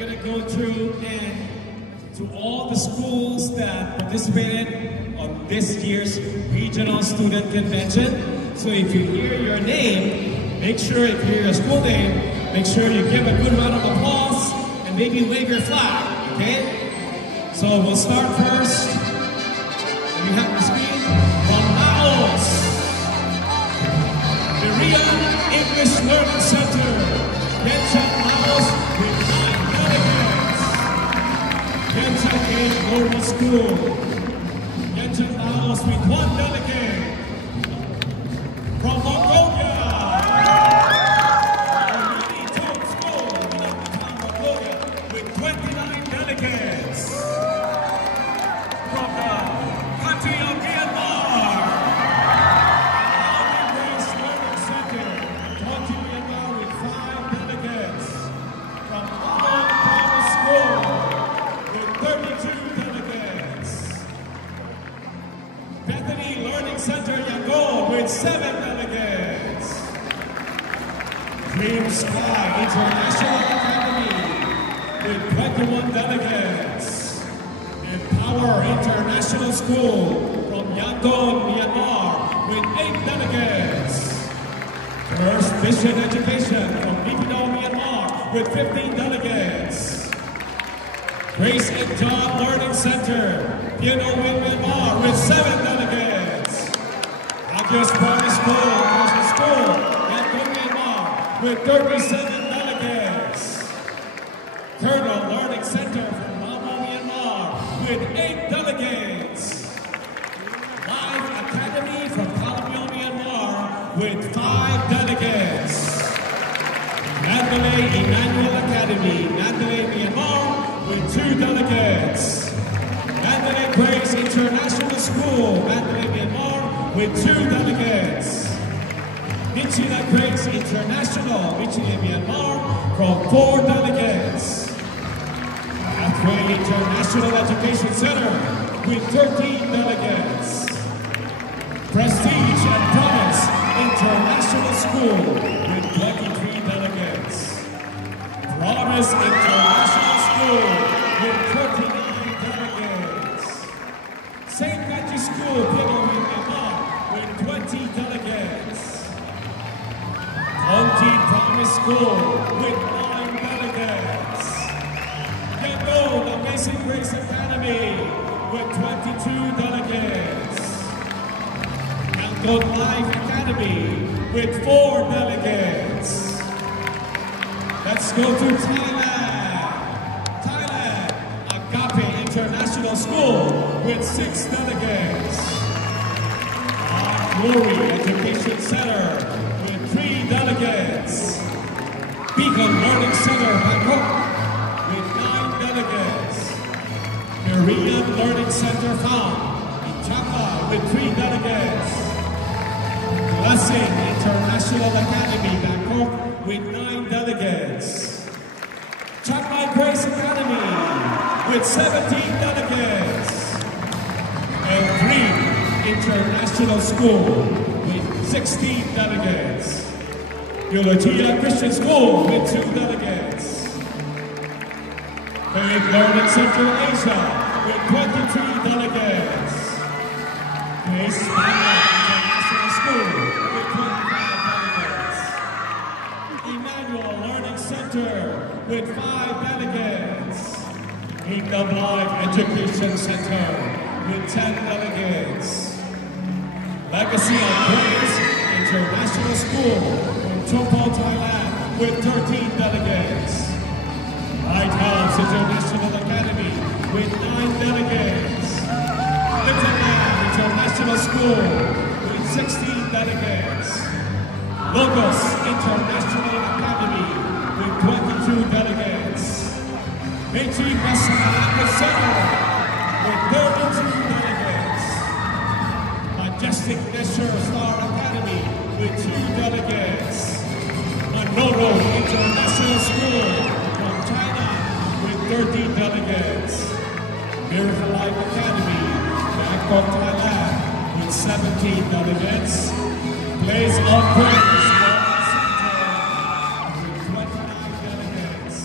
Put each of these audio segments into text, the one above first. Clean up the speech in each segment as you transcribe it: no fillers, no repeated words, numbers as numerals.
going to go through and to all the schools that participated on this year's Regional Student Convention. So if you hear your name, make sure if you hear your school name, make sure you give a good round of applause and maybe wave your flag, okay? So we'll start first. You have the screen from Laos, the Rian English Learning Center, Vientiane, Laos, with 9 delegates. Vientiane Normal School, Vientiane, Laos, with 1 delegate. From Mongolia, Tong School, Mongolia, with 29 delegates. From the country of Myanmar, Embrace Learning Center, country of Myanmar, with 5 delegates. From Amon Primary School, with 32 delegates. Bethany Learning Center, Yangon, with 7 delegates. Dream Sky International Academy, with 21 delegates. Empower International School from Yangon, Myanmar, with 8 delegates. First Vision Education from Naypyidaw, Myanmar, with 15 delegates. Grace and Job Learning Center, Pianowin, Myanmar, with 7 delegates. Agios Primary School, National School, Yangon, Myanmar, with 37 delegates. Colonel Learning Center from Mama, Myanmar, with 8 delegates. Live Academy from Palamyo, Myanmar, with 5 delegates. Mandalay Emmanuel Academy, Mandalay, Myanmar, with 2 delegates. Mandalay Grace International School, Mandalay, Myanmar, with 2 delegates. Michila Grace International, Michila, Myanmar, from 4 delegates. Pathway International Education Center, with 13 delegates. Prestige and Promise International School, with 23 delegates. Promise International School, with 49 delegates. St. Patrick's School, Pianowin, Myanmar, with 20 delegates. Conti Promise School, with 9 delegates. Yangon Amazing Grace Academy, with 22 delegates. Yangon Life Academy, with 4 delegates. Let's go to Thailand. Thailand, Agape International School, with 6 delegates. Glory Education Center, with 3 delegates. Beacon Learning Center, Bangkok, with 9 delegates. Meridian Learning Center, Pham, in Chapa, with 3 delegates. Blessing International Academy, Bangkok, with 9 delegates. Chiang Mai Grace Academy, with 17 delegates. And Dream International School, with 16 delegates. Eulogia Christian School, with 2 delegates. Faith Learning Central Asia, with 23 delegates. Grace International School, with 25 delegates. Emmanuel Learning Center, with 5 delegates. Kingdom Life Education Center, with 10 delegates. Legacy of Grace International School from Chopo, Thailand, with 13 delegates. Lighthouse International Academy, with 9 delegates. Little Man International School, with 16 delegates. Logos International Academy, with 22 delegates. Meiji West Malacca Center, with 32 delegates. Majestic Neshur Star Academy, with 2 delegates. Manoro International School from China, with 13 delegates. Miracle Life Academy, Bangkok, Thailand, with 17 delegates. Place of Praise, with 29 delegates.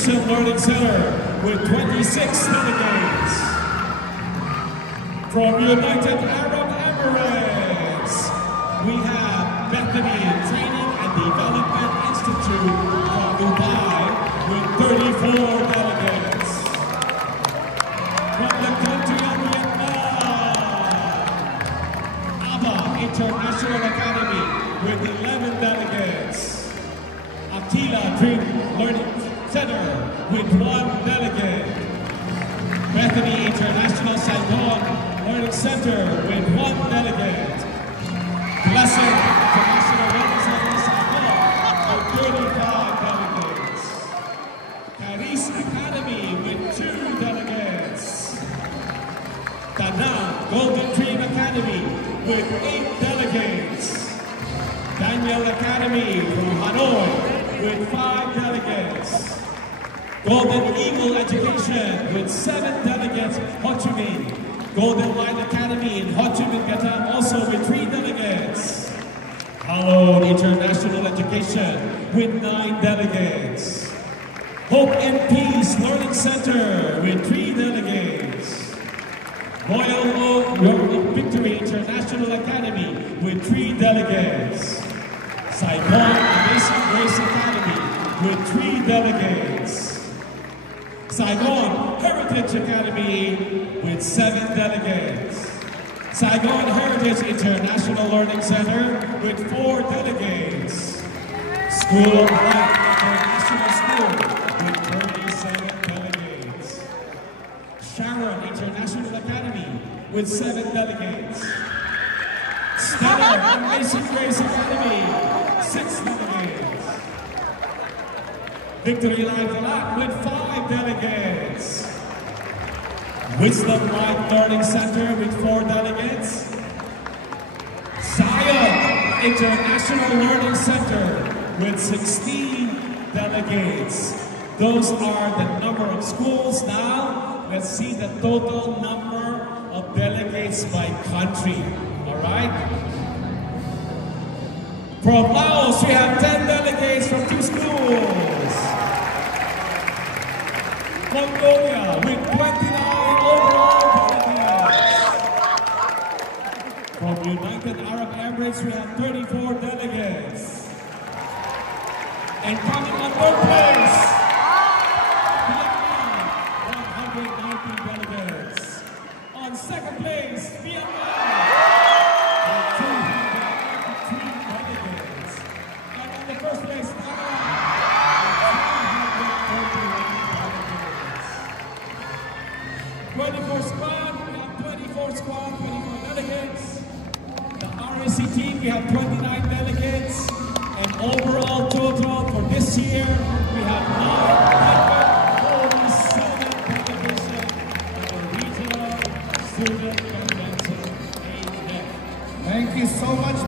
Christian Learning Center with 26 delegates. From United Arab Emirates, we have Bethany Training and Development Institute from Dubai with 34 delegates. From the country of Vietnam, ABBA International Academy with 11 delegates. Aquila Dream Learning Center with 1 delegate. Bethany International Saigon Learning Center with 1 delegate. Blessed International Learning Center Saigon with 35 delegates. Caris Academy with 2 delegates. Danang Golden Dream Academy with 8 delegates. Daniel Academy from Hanoi with 5 delegates. Golden Eagle Education with 7 delegates, Ho Chi Minh. Golden Light Academy in Ho Chi Minh, Vietnam also with 3 delegates. Hallowed International Education with 9 delegates. Hope and Peace Learning Center with 3 delegates. Royal Victory International Academy with 3 delegates. Saigon Amazing Grace Academy with 3 delegates. Saigon Heritage Academy with 7 delegates. Saigon Heritage International Learning Center with 4 delegates. School of Life International School with 37 delegates. Sharon International Academy with 7 delegates. Stellar Amazing Grace Academy, 6 delegates. Victory Life Alat with 5 delegates. Wisdom Life Learning Center with 4 delegates. Zion International Learning Center with 16 delegates. Those are the number of schools. Now, let's see the total number of delegates by country. Alright? From Laos, we have 10 delegates from 2 schools. Mongolia with 29 overall delegates. From United Arab Emirates, we have 34 delegates. And coming on third place, Vietnam, 119 delegates. On second place, Vietnam, with 293 delegates. And on the first place, Thailand, with 231 delegates. 24 squad, we have 24 squad, 24 delegates. The RSC team, we have 29 delegates. And overall total for this year, we have 9